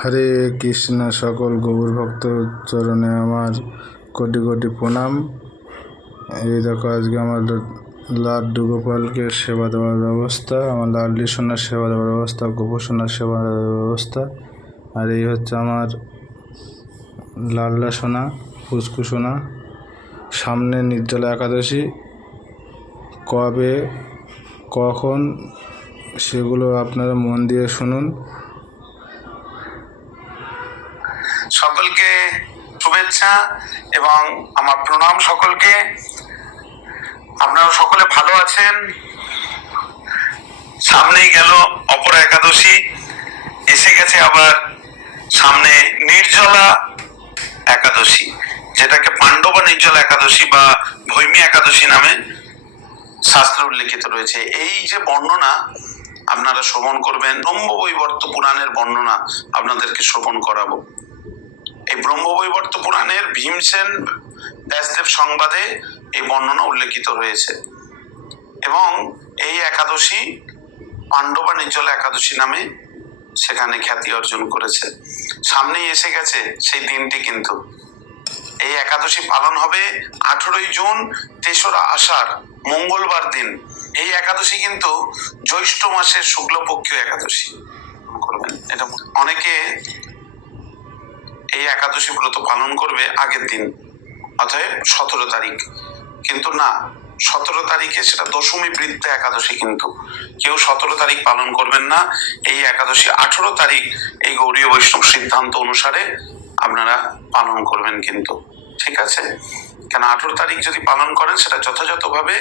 হরে কৃষ্ণ। সকল গৌর ভক্ত চরণে আমার কোটি কোটি প্রণাম। এই দেখো আজকে আমার লাড্ডু গোপালকে সেবা দেওয়ার ব্যবস্থা, আমার লাডলি সোনার সেবা দেওয়ার ব্যবস্থা, গোপু সোনার সেবা দেওয়ার ব্যবস্থা। আর এই হচ্ছে আমার লাডলা সোনা, পুচকু সোনা। সামনে নির্জলা একাদশী, কবে কখন সেগুলো আপনারা মন দিয়ে শুনুন। সকলকে শুভেচ্ছা এবং আমার প্রণাম সকলকে। আপনারা সকলে ভালো আছেন। সামনেই গেল অপরা একাদশী, এসে গেছে আবার সামনে নির্জলা একাদশী, যেটাকে পাণ্ডবা নির্জলা একাদশী বা ভৈমী একাদশী নামে শাস্ত্রে উল্লেখিত রয়েছে। এই যে বর্ণনা আপনারা শ্রবণ করবেন, ব্রহ্মবৈবর্ত পুরাণের বর্ণনা আপনাদেরকে শ্রবণ করাবো। এই ব্রহ্মবৈবর্ত পুরাণের ভীমসেন ব্যাসদেব সংবাদে এই বর্ণনা উল্লেখিত হয়েছে এবং এই একাদশী পাণ্ডবা নির্জলা একাদশী নামে সেখানে খ্যাতি অর্জন করেছে। সামনেই এসে গেছে সেই দিনটি, কিন্তু এই একাদশী পালন হবে 18ই জুন, 3রা আষাঢ়, মঙ্গলবার দিন। এই একাদশী কিন্তু জ্যৈষ্ঠ মাসের শুক্লপক্ষীয় একাদশী করবেন। এটা অনেকে এই একাদশী ব্রত পালন করবে আগের দিন, অতএব 17 তারিখ, কিন্তু না, 17 তারিখে সেটা দশমী বৃদ্ধা একাদশী, কিন্তু কেউ 17 তারিখ পালন করবেন না। এই একাদশী 18 তারিখ এই গৌড়ীয় বৈষ্ণব সিদ্ধান্ত অনুসারে আপনারা পালন করবেন, কিন্তু ঠিক আছে? কেন 18 তারিখ যদি পালন করেন সেটা যথাযথভাবে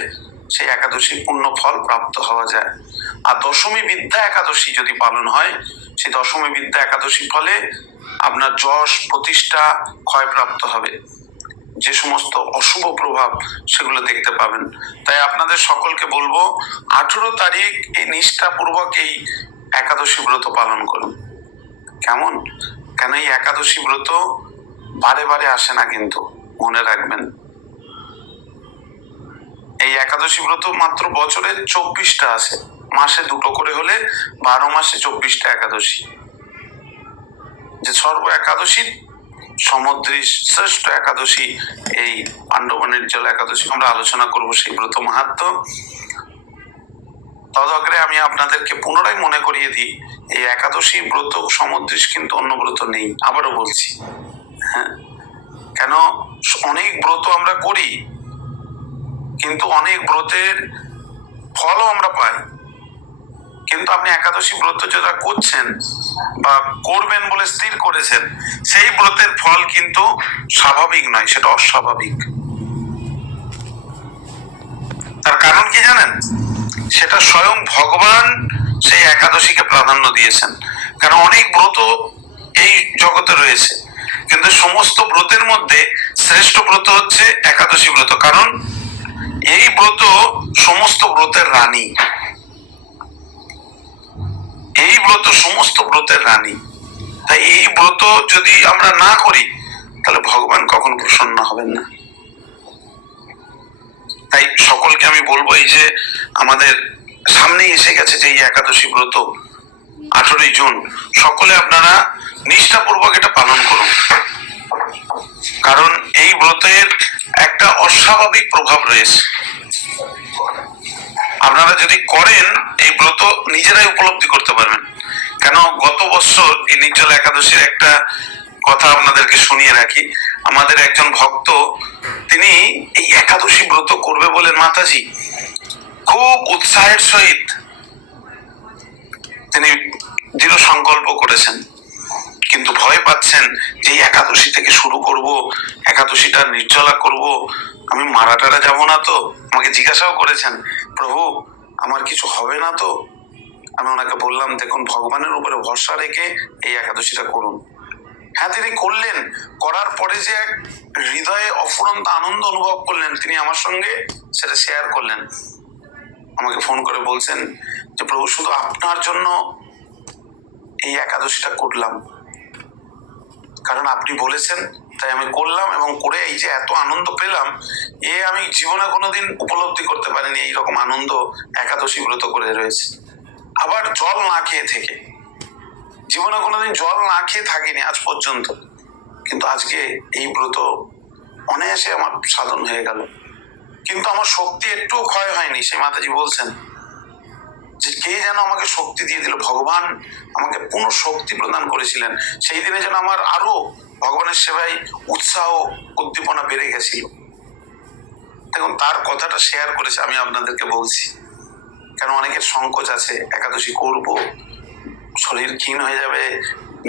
সেই একাদশীর পূর্ণ ফল প্রাপ্ত হওয়া যায়। আর দশমী বিদ্যা একাদশী যদি পালন হয়, সেই দশমী বিদ্যা একাদশী ফলে আপনার যশ প্রতিষ্ঠা ক্ষয়প্রাপ্ত হবে, যে সমস্ত অশুভ প্রভাব সেগুলো দেখতে পাবেন। তাই আপনাদের সকলকে বলবো 18 তারিখ এই নিষ্ঠাপূর্বক এই একাদশী ব্রত পালন করুন। কেমন? কেন এই একাদশী ব্রত বারে বারে আসে না, কিন্তু মনে রাখবেন এই একাদশী ব্রত মাত্র বছরে 24টা আসে, মাসে 2টো করে হলে 12 মাসে 24টা একাদশী। যে সর্ব একাদশী সমুদ্রী শ্রেষ্ঠ একাদশী এই পাণ্ডবা নির্জলা একাদশী, আমরা আলোচনা করব সেই ব্রত মাহাত্ম্য। তদগ্রে আমি আপনাদেরকে পুনরায় মনে করিয়ে দিই, এই একাদশী ব্রত সমুদ্রী কিন্তু অন্য ব্রত নেই। আবারও বলছি, হ্যাঁ, কেন অনেক ব্রত আমরা করি, কিন্তু অনেক ব্রতের ফলও আমরা পাই, কিন্তু আপনি একাদশী ব্রত যেটা করছেন বা করবেন বলে স্থির করেছেন, সেই ব্রতের ফল কিন্তু স্বাভাবিক নয়, সেটা অস্বাভাবিক। তার কারণ কি জানেন? সেটা স্বয়ং ভগবান সেই একাদশীকে প্রাধান্য দিয়েছেন। কারণ অনেক ব্রত এই জগতে রয়েছে, কিন্তু সমস্ত ব্রতের মধ্যে শ্রেষ্ঠ ব্রত হচ্ছে একাদশী ব্রত, কারণ এই ব্রত সমস্ত ব্রতের রানী। এই ব্রত সমস্ত ব্রতের রানী। তাই এই ব্রত যদি আমরা না করি, তাহলে ভগবান কখনো প্রসন্ন হবেন না। তাই সকলকে আমি বলবো, এই যে আমাদের সামনে এসে গেছে যে এই একাদশী ব্রত 18ই জুন, সকলে আপনারা নিষ্ঠাপূর্বক এটা পালন করুন। কারণ এই ব্রতের একটা অস্বাভাবিক প্রভাব রয়েছে। আপনারা যদি করেন এই ব্রত নিজেরাই উপলব্ধি করতে পারবেন। কেন গত বছর এই নির্জলা একাদশীর একটা কথা আপনাদেরকে শুনিয়ে রাখি। আমাদের একজন ভক্ত, তিনি এই একাদশী ব্রত করবে বলে মাতাজি খুব উৎসাহের সহিত তিনি দৃঢ় সংকল্প করেছেন, কিন্তু ভয় পাচ্ছেন যে একাদশী থেকে শুরু করব, একাদশীটা নির্জলা করব, আমি মারা টারা যাবো না তো? আমাকে জিজ্ঞাসাও করেছেন, প্রভু আমার কিছু হবে না তো? আমি ওনাকে বললাম, দেখুন, ভগবানের উপরে ভরসা রেখে এই একাদশীটা করুন। হ্যাঁ, তিনি করলেন, করার পরে যে এক হৃদয়ে অফুরন্ত আনন্দ অনুভব করলেন, তিনি আমার সঙ্গে সেটা শেয়ার করলেন। আমাকে ফোন করে বলছেন যে প্রভু, শুধু আপনার জন্য এই একাদশীটা করলাম, কারণ আপনি বলেছেন, তাই আমি করলাম, এবং করে এই যে এত আনন্দ পেলাম, আমি জীবনে কোনোদিন উপলব্ধি করতে পারিনি এইরকম আনন্দ একাদশী ব্রত করে রয়েছে। আবার জল না খেয়ে থেকে, জীবনে কোনোদিন জল না খেয়ে থাকিনি আজ পর্যন্ত, কিন্তু আজকে এই ব্রত অনায়াসে আমার সাধন হয়ে গেল। কিন্তু আমার শক্তি একটুও ক্ষয় হয়নি। সেই মাতাজি বলছেন যে কে যেন আমাকে শক্তি দিয়ে দিল, ভগবান আমাকে পুনঃ শক্তি প্রদান করেছিলেন। সেই দিনে যেন আমার আরো ভগবানের সেবায় উৎসাহ উদ্দীপনা বেড়ে গেছিল। দেখুন, তার কথাটা শেয়ার করেছে, আমি আপনাদেরকে বলছি। কেন অনেকের সংকোচ আছে, একাদশী করব, শরীর ক্ষীণ হয়ে যাবে,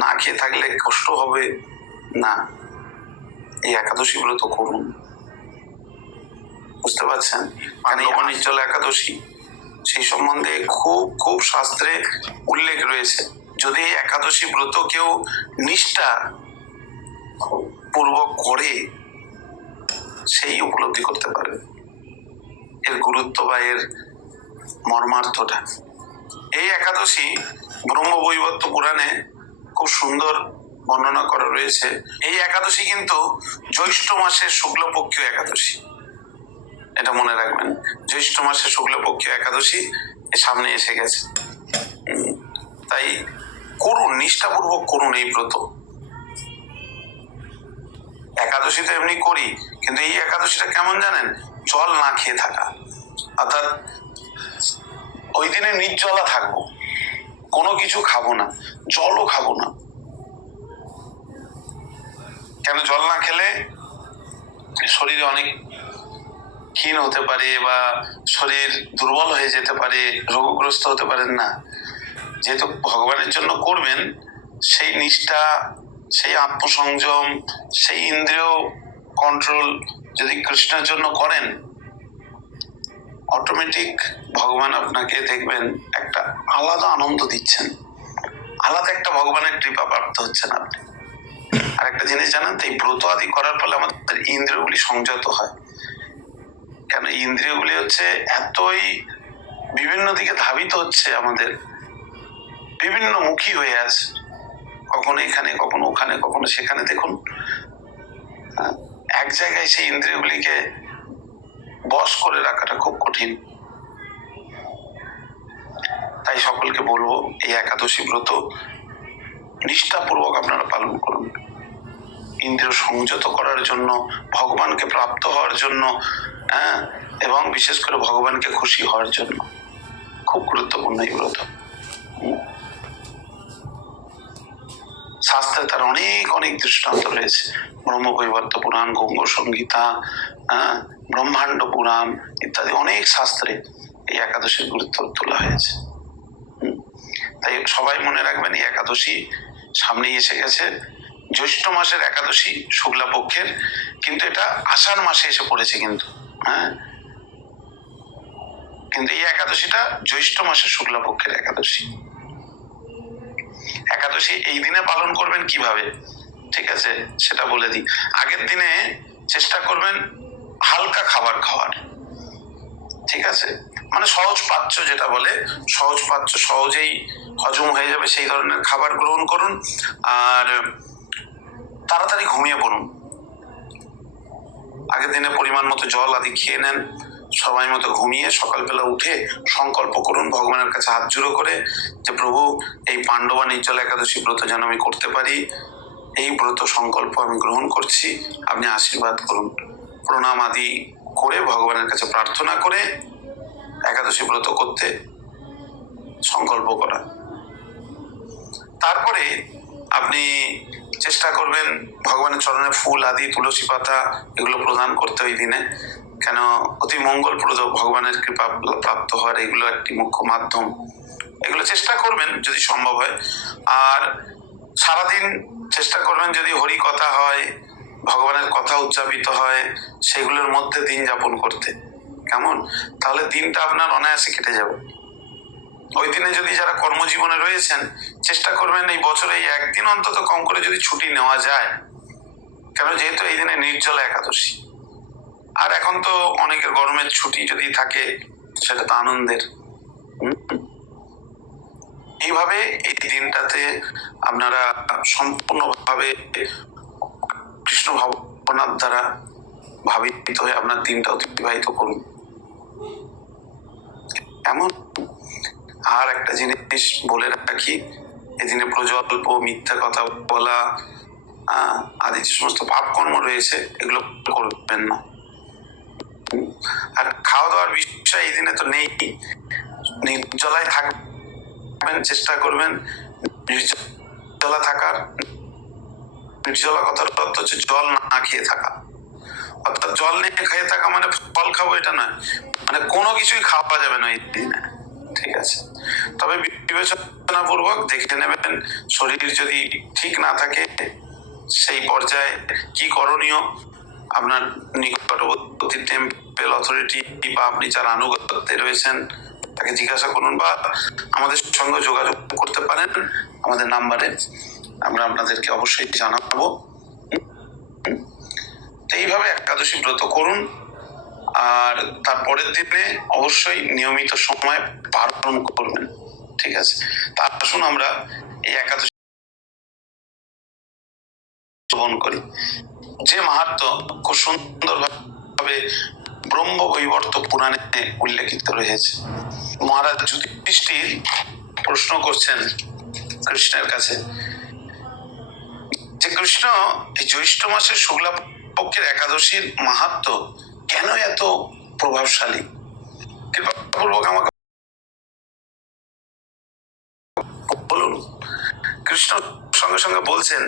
না খেয়ে থাকলে কষ্ট হবে। না, এই একাদশী ব্রত করুন। বুঝতে পারছেন? পাণ্ডবা নির্জলা একাদশী, সেই সম্বন্ধে খুব খুব শাস্ত্রে উল্লেখ রয়েছে। যদি এই একাদশী ব্রত কেউ নিষ্ঠা পূর্বক করে, সেই উপলব্ধি করতে পারে এর গুরুত্ব বা এর মর্মার্থটা। এই একাদশী ব্রহ্মবৈবর্ত পুরাণে খুব সুন্দর বর্ণনা করা রয়েছে। এই একাদশী কিন্তু জ্যৈষ্ঠ মাসের শুক্লপক্ষীয় একাদশী, এটা মনে রাখবেন। জ্যৈষ্ঠ মাসের শুক্লপক্ষীয় একাদশী সামনে এসে গেছে। তাই করুন, নিষ্ঠাপূর্বক করুন এই ব্রত। একাদশী তো এমনি করি, কিন্তু এই একাদশীটা কেমন জানেন? জল না খেয়ে থাকা, অর্থাৎ ওই দিনে নির্জলা থাকবো, কোনো কিছু খাবো না, জলও খাবো না। কেন? জল না খেলে শরীরে অনেক ক্ষীণ হতে পারে বা শরীর দুর্বল হয়ে যেতে পারে, রোগগ্রস্ত হতে পারেন না। যেহেতু ভগবানের জন্য করবেন, সেই নিষ্ঠা, সেই আত্মসংযম, সেই ইন্দ্রিয় কন্ট্রোল যদি কৃষ্ণের জন্য করেন, অটোমেটিক ভগবান আপনাকে দেখবেন একটা আলাদা আনন্দ দিচ্ছেন, আলাদা একটা ভগবানের কৃপা প্রাপ্ত হচ্ছেন আপনি। আর একটা জিনিস জানেন তো, এই ব্রত আদি করার ফলে আমাদের ইন্দ্রিয়গুলি সংযত হয়। কেন? ইন্দ্রিয়গুলি হচ্ছে এতই বিভিন্ন দিকে ধাবিত হচ্ছে, আমাদের বিভিন্ন মুখী হয়ে আছে, কখনো এখানে, কখনো ওখানে, কখনো সেখানে। দেখুন, এক জায়গায় সেই ইন্দ্রিয়গুলিকে বশ করে রাখাটা খুব কঠিন। তাই সকলকে বলবো, এই একাদশী ব্রত নিষ্ঠাপূর্বক আপনারা পালন করুন, ইন্দ্রিয় সংযত করার জন্য, ভগবানকে প্রাপ্ত হওয়ার জন্য, এবং বিশেষ করে ভগবানকে খুশি হওয়ার জন্য। খুব গুরুত্বপূর্ণ এই ব্রত। শাস্ত্রে তার অনেক অনেক দৃষ্টান্ত রয়েছে। ব্রহ্মবৈবর্ত পুরাণ, গঙ্গ সংহিতা, ব্রহ্মাণ্ড পুরাণ ইত্যাদি অনেক শাস্ত্রে এই একাদশীর গুরুত্ব তোলা হয়েছে। তাই সবাই মনে রাখবেন, এই একাদশী সামনেই এসে গেছে। জ্যৈষ্ঠ মাসের একাদশী শুক্লা পক্ষের, কিন্তু এটা আষাঢ় মাসে এসে পড়েছে কিন্তু। কিন্তু এই একাদশীটা জ্যৈষ্ঠ মাসের শুক্লা পক্ষের একাদশী। একাদশী এই দিনে পালন করবেন কিভাবে, ঠিক আছে, সেটা বলে দিই। আগের দিনে চেষ্টা করবেন হালকা খাবার খাওয়ার, ঠিক আছে, মানে সহজ পাচ্য, যেটা বলে সহজ পাচ্য, সহজেই হজম হয়ে যাবে সেই ধরনের খাবার গ্রহণ করুন। আর তাড়াতাড়ি ঘুমিয়ে পড়ুন। আগের দিনে পরিমাণ মতো জল আদি খেয়ে নেন, সময় মতো ঘুমিয়ে সকালবেলা উঠে সংকল্প করুন ভগবানের কাছে হাত জোড়ো করে, যে প্রভু, এই পাণ্ডবা নির্জলা একাদশী ব্রত যেন আমি করতে পারি, এই ব্রত সংকল্প আমি গ্রহণ করছি, আপনি আশীর্বাদ করুন। প্রণাম আদি করে ভগবানের কাছে প্রার্থনা করে একাদশী ব্রত করতে সংকল্প করা। তারপরে আপনি চেষ্টা করবেন ভগবানের চরণে ফুল আদি, তুলসী পাতা, এগুলো প্রদান করতে ওই দিনে। কেন? অতি মঙ্গলপ্রদ, ভগবানের কৃপা প্রাপ্ত হওয়ার এগুলো একটি মুখ্য মাধ্যম। এগুলো চেষ্টা করবেন যদি সম্ভব হয়। আর সারাদিন চেষ্টা করবেন যদি হরি কথা হয়, ভগবানের কথা উচ্চাপিত হয়, সেগুলোর মধ্যে দিন যাপন করতে। কেমন? তাহলে দিনটা আপনার অনায়াসে কেটে যাবে। ওই দিনে যদি যারা কর্মজীবনে রয়েছেন, চেষ্টা করবেন এই বছরে এই একদিন অন্তত কম করে যদি ছুটি নেওয়া যায়। কেন? যেহেতু এই দিনে নির্জলা একাদশী। আর এখন তো অনেকের গরমের ছুটি যদি থাকে, সেটা তো আনন্দের। এইভাবে এই দিনটাতে আপনারা সম্পূর্ণভাবে কৃষ্ণ ভাবনার দ্বারা ভাবিত হয়ে আপনার দিনটা অতিবাহিত করুন। এমন আর একটা জিনিস বলে রাখি, এদিনে প্রজল্প, মিথ্যা কথা বলা আদি যে সমস্ত পাপ কর্ম রয়েছে এগুলো করবেন না। আর খাওয়া দাওয়ার বিষয় এই দিনে তো নেই, নির্জলায় থাকবেন, চেষ্টা করবেন নির্জলা থাকার। নির্জলা কথার অর্থ হচ্ছে জল না খেয়ে থাকা, অর্থাৎ জল নিয়ে খেয়ে থাকা মানে ফল খাবো এটা নয়, মানে কোনো কিছুই খাওয়া যাবে না এই দিনে, ঠিক আছে? তবে বিবেচনা পূর্বক দেখে নেবেন শরীর যদি ঠিক না থাকে সেই পর্যায়ে কি করণীয়। আপনার নিকটবর্তী টেম্পল অথরিটি বা আপনি যারা আনুগত্যে রয়েছেন তাকে জিজ্ঞাসা করুন, বা আমাদের সঙ্গে যোগাযোগ করতে পারেন আমাদের নাম্বারে, আমরা আপনাদেরকে অবশ্যই জানাবো। এইভাবে একাদশী ব্রত করুন, আর তারপরের দিনে অবশ্যই নিয়মিত সময় পালন করবেন, ঠিক আছে? তা আসুন আমরা এই একাদশী গ্রহণ করি, যে মাহাত্ম্য খুব সুন্দরভাবে ব্রহ্মবৈবর্ত পুরাণে উল্লেখিত রয়েছে। মহারাজ যুধিষ্ঠির প্রশ্ন করছেন কৃষ্ণের কাছে যে কৃষ্ণ এই জ্যৈষ্ঠ মাসের শুক্লা পক্ষের একাদশীর মাহাত্ম্য কেন এত প্রভাবশালী, কৃপাপূর্বক আমাকে বলুন। কৃষ্ণ সঙ্গে সঙ্গে বলছেন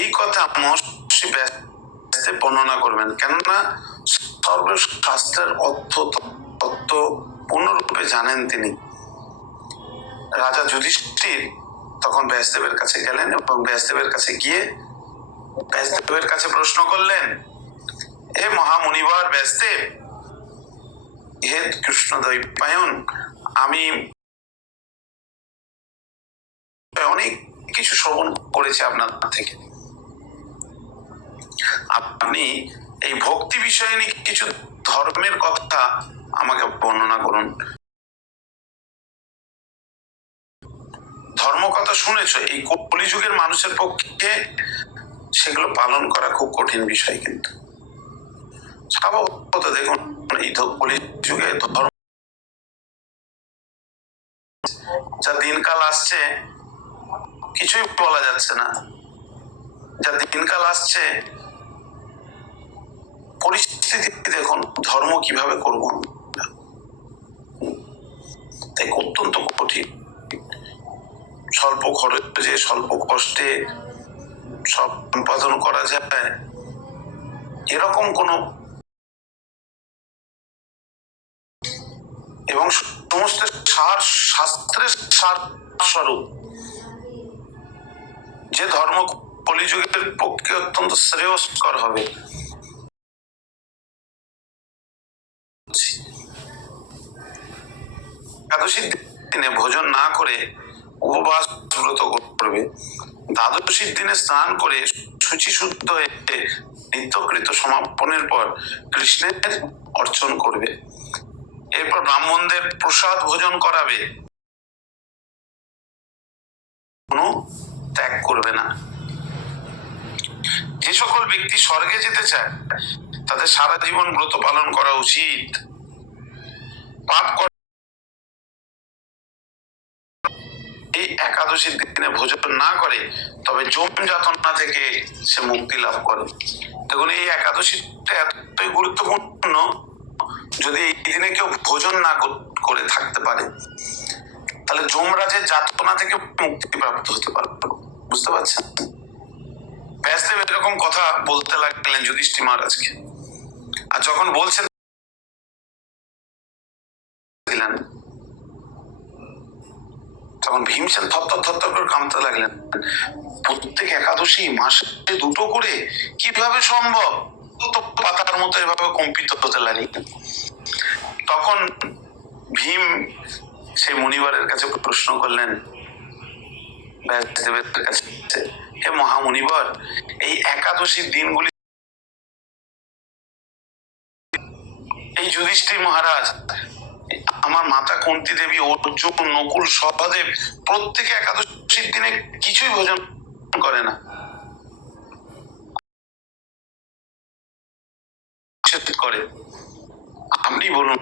এই কথা মহর্ষি ব্যাসদেব বর্ণনা করবেন, কেননা সর্বশাস্ত্রের অর্থ তত্ত্ব পূর্ণরূপে জানেন তিনি। রাজা যুধিষ্ঠির তখন ব্যাসদেবের কাছে গেলেন এবং ব্যাসদেবের কাছে গিয়ে ব্যাসদেবের কাছে প্রশ্ন করলেন, হে মহামুনিবর ব্যাসদেব, হে কৃষ্ণ দ্বৈপায়ন, আমি অনেক কিছু শ্রবণ করেছি আপনার থেকে, আপনি এই ভক্তি বিষয়ে নিয়ে কিছু ধর্মের কথা আমাকে বর্ণনা করুন। ধর্ম কথা শুনেছ, এই কলিযুগের মানুষের পক্ষে সেগুলো পালন করা খুব কঠিন বিষয়, কিন্তু স্বভাবত দেখুন এই কলিযুগে ধর্ম যা দিনকাল আসছে কিছুই বলা যাচ্ছে না, যা দিনকাল আসছে পরিস্থিতি দেখুন ধর্ম কিভাবে করব, তাই অত্যন্ত কঠিন। স্বল্প খরচে স্বল্প কষ্টে সব সম্পাদন করা যায় এরকম কোন, এবং সমস্ত সার শাস্ত্রের সার স্বরূপ যে ধর্ম কলিযুগের পক্ষে অত্যন্ত শ্রেয়স্কর হবে। একাদশীর দিনে ভোজন না করে উপবাস ব্রত করবে, দ্বাদশীর দিনে স্নান করে শুচি শুদ্ধ হয়ে নিত্যকৃত সমাপনের পর কৃষ্ণের অর্চন করবে, এরপর ব্রাহ্মণদের প্রসাদ ভোজন করাবে, কোনো ত্যাগ করবে না। যে সকল ব্যক্তি স্বর্গে যেতে চায় তাদের সারা জীবন ব্রত পালন করা উচিত। পাপ এই একাদশীর দিনে ভোজন না করে তবে যম যাতনা থেকে সে মুক্তি লাভ করে। দেখুন এই একাদশীটা এতই গুরুত্বপূর্ণ, যদি এই দিনে কেউ ভোজন না করে থাকতে পারে তাহলে যমরাজের যাতনা থেকে মুক্তি প্রাপ্ত হতে পারবে, বুঝতে পারছেন? ব্যাসদেব এরকম কথা বলতে লাগলেন যুধিষ্ঠির মহারাজকে, আর যখন বলছেন তখন ভীমসেন থরথর করে কাঁপতে লাগলেন। প্রত্যেক একাদশী মাসে দুটো করে কিভাবে সম্ভব? পাতার মতো এভাবে কম্পিত হতে লাগলেন। তখন ভীম সেই মুনিবরের কাছে প্রশ্ন করলেন ব্যাসদেবের কাছে, হে মহামুনিবর, এই একাদশীর দিনগুলি এই যুধিষ্ঠির মহারাজ, আমার মাতা কুন্তী দেবী, অর্জুন, নকুল, সহদেব প্রত্যেকে একাদশীর দিনে কিছুই ভোজন করে না, করে। আপনি বলুন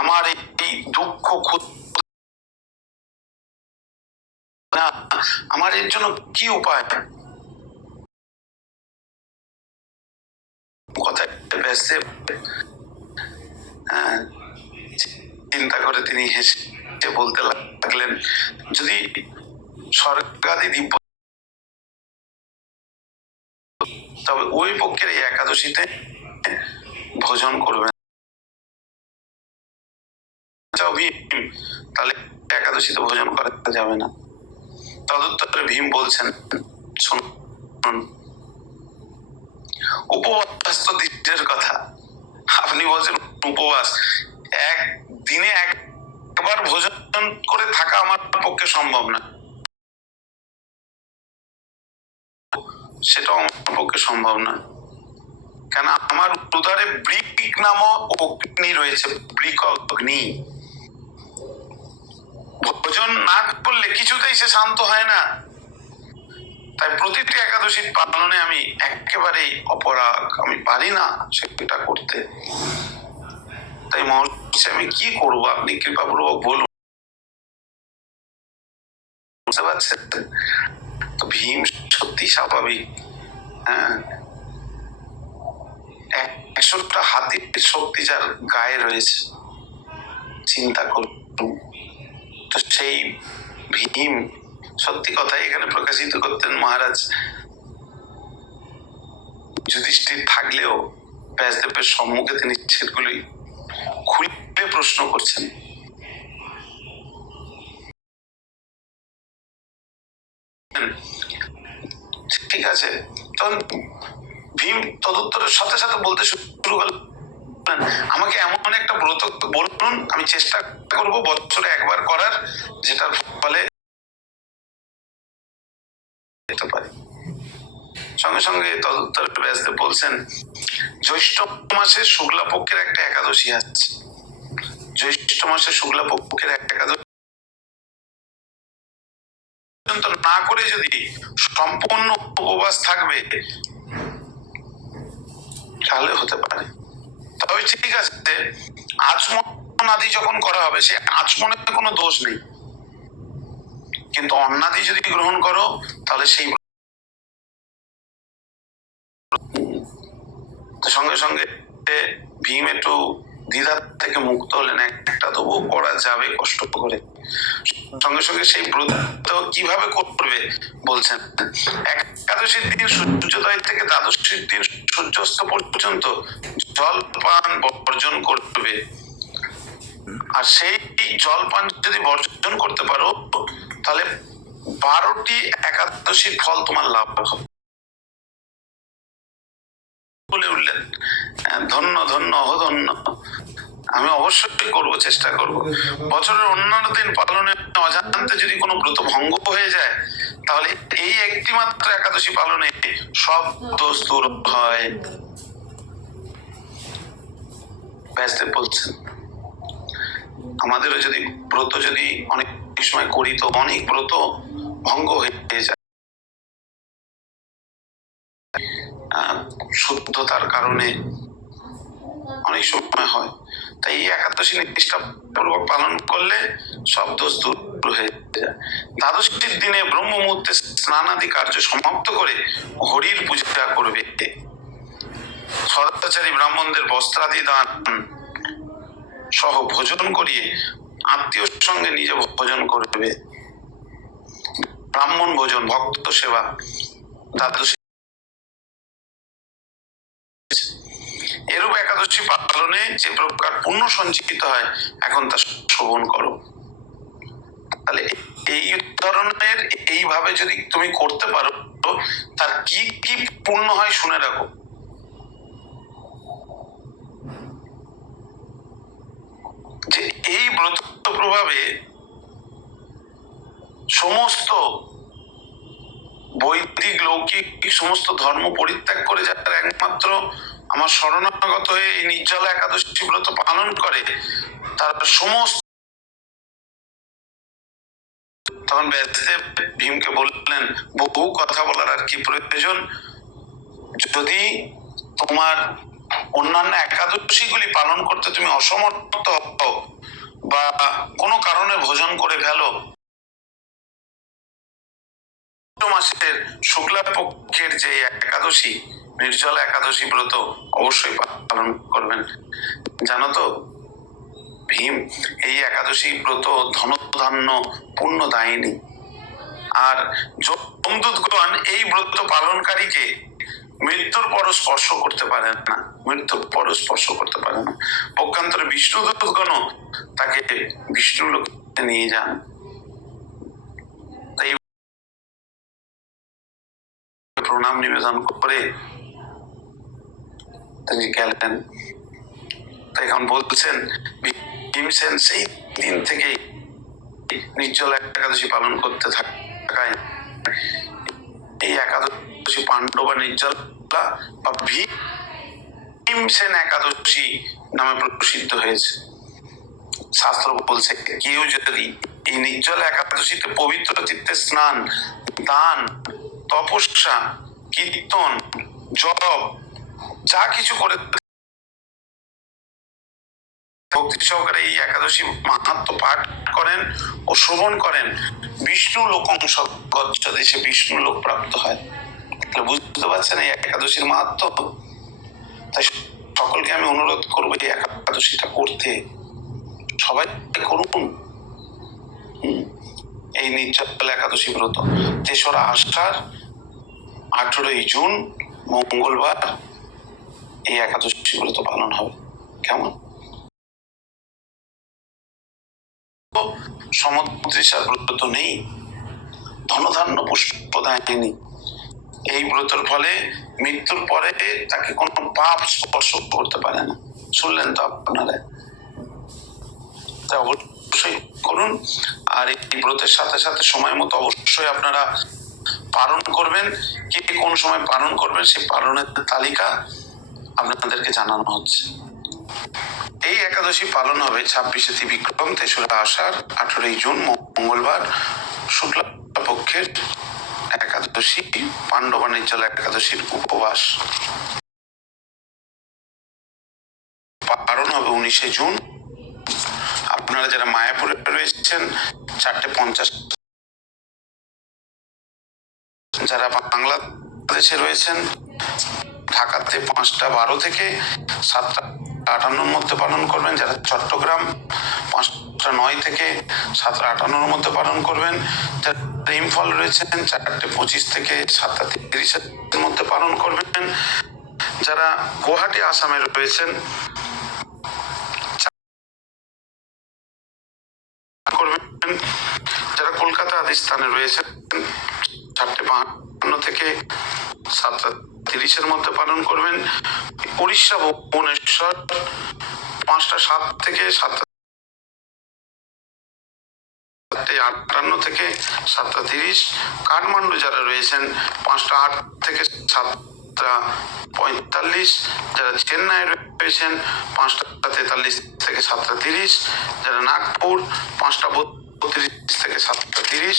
আমার এই দুঃখ না, আমার এর জন্য কি উপায়? কথায় ব্যস্তে চিন্তা করে তিনি হেসে বলতে লাগলেন, যদি স্বর্গাদি দিব্য, তবে ওই পক্ষের এই একাদশীতে ভোজন করবেন। তাহলে একাদশীতে ভোজন করা যাবে না। তদুত্তরে ভীম বলছেন, শুনুন, উপবাস তো দিনের কথা, আপনি বলছেন উপবাস, এক দিনে একবার ভোজন করে থাকা আমার পক্ষে সম্ভব না, সেটাও আমার পক্ষে সম্ভব না। কেন, আমার উদরে বৃক নামক অগ্নি রয়েছে, বৃক অগ্নি। ভোজন না করলে কিছুতেই সে শান্ত হয় না। তাই প্রতিটি একাদশীর পালনে আমি একেবারেই অপরাগ, আমি পারি না সেটা করতে। তাই মহর্ষি, আমি কি করবো, আপনি কৃপাপূর্বক বলুন। বুঝতে পারছেন তো, ভীম সত্যি স্বাভাবিক। হ্যাঁ, 100টা হাতির শক্তি যার গায়ে রয়েছে, চিন্তা করুন। তো সেই ভীম সত্যি কথা এখানে প্রকাশিত করতেন মহারাজ যুধিষ্ঠির থাকলেও ব্যাসদেবের সম্মুখে তিনি সেগুলি খুলে প্রশ্ন করছেন। ঠিক আছে, তখন ভীম তদুত্তরের সাথে সাথে বলতে শুরু করলেন, আমাকে এমন একটা ব্রত বলুন, আমি চেষ্টা করব বছরে একবার করার, যেটার ফলে যেতে পারে। সঙ্গে সঙ্গে তদুত্তরে ব্যাসদেব বলছেন, জ্যৈষ্ঠ মাসের শুক্লা পক্ষের একটা একাদশী আছে। জ্যৈষ্ঠ মাসের শুক্লা পক্ষের একাদশী না করে যদি সম্পূর্ণ উপবাস থাকবে তাহলে হতে পারে। তবে ঠিক আছে, আচমন আদি যখন করা হবে, সে আচমনে কোনো দোষ নেই, কিন্তু অন্নাদি যদি গ্রহণ করো তাহলে সেই সঙ্গে সঙ্গে ভীম একটু দ্বিধা থেকে মুক্ত হলেন, একটা তবু করা যাবে কষ্ট করে। সঙ্গে সঙ্গে সেই ব্রত কিভাবে করবে বলছেন, একাদশীর দিন সূর্যোদয় থেকে দ্বাদশীর দিন সূর্যাস্ত পর্যন্ত জল পান বর্জন করবে। আর সেই জলপান যদি বর্জন করতে পারো তাহলে 12টি একাদশীর ফল তোমার লাভ হবে। বলে উঠলেন, ধন্য ধন্য অহধন্য, আমি অবশ্যই করব, চেষ্টা করব। বছরের অন্যান্য দিন পালনে অজান্তে যদি কোনো ব্রত ভঙ্গ হয়ে যায় তাহলে এই একটি মাত্র একাদশী পালনে সব দোষ দূর হয়। ব্যাসদেব বলছেন, আমাদেরও যদি ব্রত যদি অনেক সময় করি তো অনেক ব্রত ভঙ্গ হয়ে যায় শুদ্ধতার কারণে, অনেক সময় হয়। তাই এই একাদশী নিষ্ঠাপূর্বক পালন করলে সব দোষ দূর হয়ে যায়। দ্বাদশীর দিনে ব্রহ্ম মুহূর্তে স্নানাদি কার্য সমাপ্ত করে হরির পূজা করবে। সদাচারী ব্রাহ্মণদের বস্ত্রাদি দান সহ ভোজন করিয়ে আত্মীয় সঙ্গে নিজে ভোজন করবে। ব্রাহ্মণ ভোজন, ভক্ত সেবা দ্বাদশী। এরূপ একাদশী পালনে যে প্রকার পুণ্য সঞ্চিত হয় এখন তা শ্রবণ করো। তাহলে এই ধরনের এইভাবে যদি তুমি করতে পারো তার কি কি পুণ্য হয় শুনে রাখো। যে এই ব্রত প্রভাবে সমস্ত বৈদিক লৌকিক সমস্ত ধর্ম পরিত্যাগ করে যারা একমাত্র আমার শরণাগত হয়ে এই নির্জলা একাদশী ব্রত পালন করে, তার সমস্ত। তখন ব্যাসদেব ভীমকে বললেন, বহু কথা বলার আর কি প্রয়োজন, যদি তোমার অন্যান্য একাদশী গুলি পালন করতে তুমি অসমর্থ হও বা কোনো কারণে ভোজন করে ফেলো মাসের শুক্লা পক্ষের যে একাদশী, নির্জলা একাদশী ব্রত অবশ্যই পালন করবেন। জানো তো ভীম এই একাদশী ব্রত ধনধান্য পুণ্য দায়িনী। আর যমদূতগণ এই ব্রত পালনকারীকে মৃত্যুর পর স্পর্শ করতে পারে না, মৃত্যুর পর স্পর্শ করতে পারে না। পক্ষান্তরে বিষ্ণুদূতগণও তাকে বিষ্ণু লোকে নিয়ে যান। তাই প্রণাম নিবেদন করে তিনি গেলেন। তাই এখন বলছেন ভীমসেন সেই দিন থেকে নির্জলা একাদশী পালন করতে থাকায় এই একাদশী পাণ্ডবা নির্জলা বা ভীমসেন একাদশী নামে প্রসিদ্ধ হয়েছে। শাস্ত্র বলছে কেউ যদি এই নির্জলা একাদশীতে পবিত্র চিত্তে স্নান, দান, তপস্যা, কীর্তন, জপ যা কিছু করে ভক্তি সহকারে এই একাদশী মাহাত্ম্য পাঠ করেন ও শ্রবণ করেন, বিষ্ণু লোকংশ গচ্ছতে, সে বিষ্ণু লোক প্রাপ্ত হয়। বুঝতে পারছেন এই একাদশীর মাহাত্ম্য? তাই সকলকে আমি অনুরোধ করবো এই একাদশীটা করতে, সবাই করুন। এই নির্জলা একাদশী ব্রত ৩রা আষাঢ় 18ই জুন মঙ্গলবার এই একাদশী ব্রত পালন হবে। কেমন? সমুদ্রেশার ব্রত নেই, ধনধান্য পুষ্পদায়িনী। এই ব্রতের ফলে মৃত্যুর পরে তাকে কোনো পাপ স্পর্শ করতে পারে না। শুনলেন তো আপনারা? তাই অবশ্যই করুন। আর এই ব্রতের সাথে সাথে সময় মতো অবশ্যই আপনারা পালন করবেন। কে কোন সময় পালন করবেন সেই পালনের তালিকা আপনাদেরকে জানানো হচ্ছে। এই একাদশী পালন হবে 26শে ত্রিবিক্রম ৩রা আষাঢ় 18ই জুন মঙ্গলবার শুক্লা পক্ষের একাদশী, পাণ্ডবা নির্জলা একাদশীর উপবাস। পালন হবে 19শে জুন। আপনারা যারা মায়াপুরে রয়েছেন 4:50, যারা বাংলাদেশে রয়েছেন ঢাকাতে 5:12 থেকে 7:58 মধ্যে পালন করবেন। যারা চট্টগ্রাম 5:09 থেকে 7:58 মধ্যে পালন করবেন। যারা ইম্ফল রয়েছেন 4:25 থেকে 7:30 মধ্যে পালন করবেন। যারা গুয়াহাটি আসামে রয়েছেন করবেন। যারা কলকাতা আদি স্থানে রয়েছেন 4:52 থেকে 7:30 মধ্যে পালন করবেন। উড়িষ্যা ভুবনেশ্বর 5:07 থেকে 7:58 থেকে 7:30। কাঠমান্ডু যারা রয়েছেন 5:08 থেকে 7:45। যারা চেন্নাই রয়েছেন 5:43 থেকে 7:30। যারা নাগপুর 5:32 থেকে 7:30।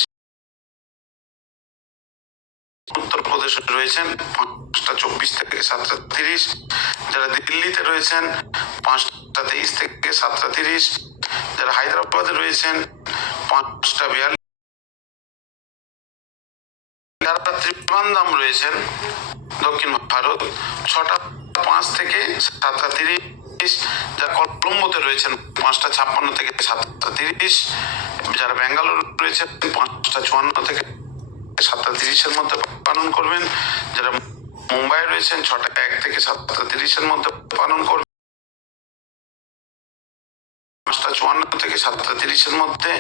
উত্তরপ্রদেশে রয়েছেন 5:24 থেকে 7:30। যারা দিল্লিতে রয়েছেন 5:23 থেকে 7:30। যারা হায়দ্রাবাদে রয়েছেন 5:42। যারা ত্রিবান্দাম রয়েছেন দক্ষিণ ভারত 6:05 থেকে 7:30। যারা কলম্বোতে রয়েছেন 5:56 থেকে 7:30। যারা ব্যাঙ্গালোর রয়েছেন 5:54 থেকে 7:30 মধ্যে পালন করবেন। যারা মুম্বাই রয়েছেন 6:01 থেকে 7:30 মধ্যে পালন করবেন। 5:54 থেকে 7:30 মধ্যে।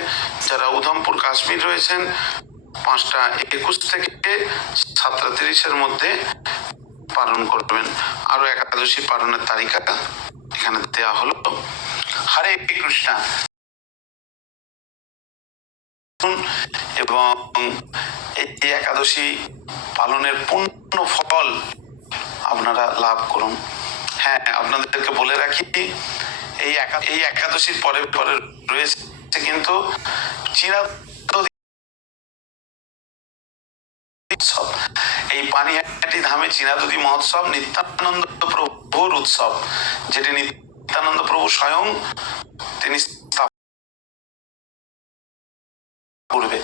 যারা উধমপুর কাশ্মীর রয়েছেন 5:21 থেকে 7:30 মধ্যে পালন করবেন। আরো একাদশী পালনের তালিকাটা এখানে দেওয়া হলো। হরে কৃষ্ণ। এবং এই একাদশী পালনের পূর্ণ ফল আপনারা লাভ করুন। হ্যাঁ, আপনাদেরকে বলে রাখি এই একাদশীর পরে পরে রয়েছে কিন্তু উৎসব। এই পানিহাটি ধামে চীনাদুদি মহোৎসব নিত্যানন্দ প্রভুর উৎসব, যেটি নিত্যানন্দ প্রভু স্বয়ং তিনি করবে।